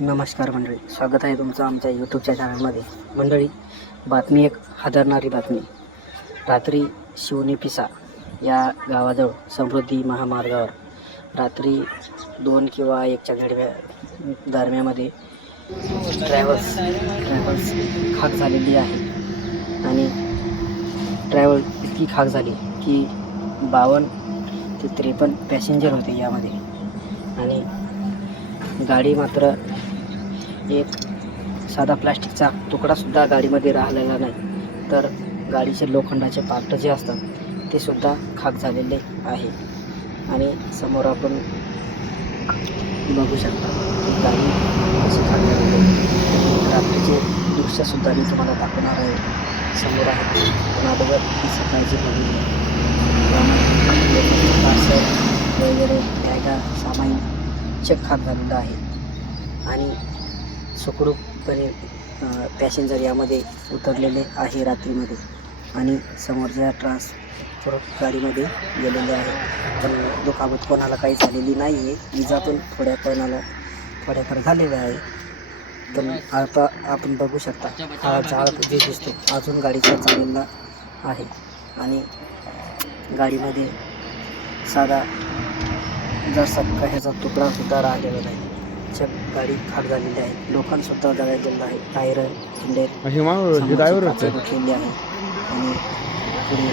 नमस्कार मंडळी, स्वागत आहे तुमचं आमच्या यूट्यूबच्या चॅनलमध्ये. मंडळी, बातमी एक हादरणारी बातमी. रात्री शिवनी पिसा या गावाजवळ समृद्धी महामार्गावर रात्री 2 किंवा 1च्या दरम्यामध्ये ट्रॅव्हल्स खाक झालेली आहे. आणि ट्रॅव्हल इतकी खाक झाली की 52 ते 53 पॅसेंजर होते यामध्ये. आणि गाडी मात्र एक साधा प्लास्टिकचा तुकडासुद्धा गाडीमध्ये राहिलेला नाही, तर गाडीचे लोखंडाचे पार्ट जे असतात ते सुद्धा खाक झालेले आहे. आणि समोर आपण बघू शकता की गाडी कशी खाक झालेली आहे. रात्रीचे दृश्यसुद्धा मी तुम्हाला दाखवणार आहे. समोर आहे पण अगोदर ही सकाळची बघितली पार्सल वगैरे बॅगा सामान चेक खाक झालेलं आहे. आणि सुखरूपपणे पॅसेंजर यामध्ये उतरलेले आहे रात्रीमध्ये. आणि समोरच्या ट्रान्सपोर्ट गाडीमध्ये गेलेले आहे. पण दुखापत कोणाला काही झालेली नाही आहे. इजा पण थोड्याफार झालेल्या आहे. पण आता आपण बघू शकता हा झाड जे दिसतो अजून गाडीचा चाललेला आहे. आणि गाडीमध्ये साधा जसा ह्याचा तुकडासुद्धा राहिलेला नाही. गाडी खाक झालेली आहे. लोकांसुद्धा जळलेलं आहे. टायर हिंडेल उठलेली आहे. आणि पुढे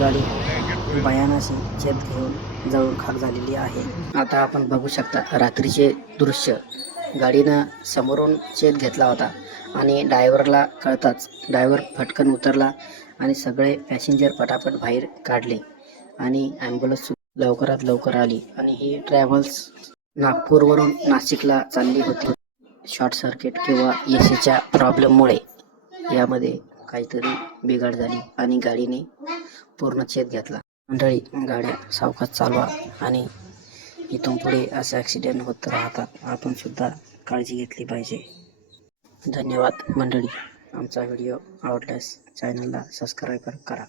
गाडी भयानाशी चेत घेऊन जळून खाक झालेली आहे. आता आपण बघू शकता रात्रीचे दृश्य. गाडीनं समोरून चेत घेतला होता आणि ड्रायव्हरला कळताच ड्रायव्हर फटकन उतरला आणि सगळे पॅसेंजर पटापट बाहेर काढले. आणि ॲम्ब्युलन्स लवकरात लवकर आली. आणि ही ट्रॅव्हल्स नागपूरवरून नाशिकला चालली होती. शॉर्ट सर्किट किंवा एसीच्या प्रॉब्लेममुळे यामध्ये काहीतरी बिघाड झाली आणि गाडीने पूर्ण छेद घेतला. मंडळी, गाड्या सावकाश चालवा आणि इथून पुढे असे ॲक्सिडेंट होत राहतात. आपण सुद्धा काळजी घेतली पाहिजे. धन्यवाद मंडळी. आमचा व्हिडिओ आवडल्यास चॅनलला सबस्क्राईब करा.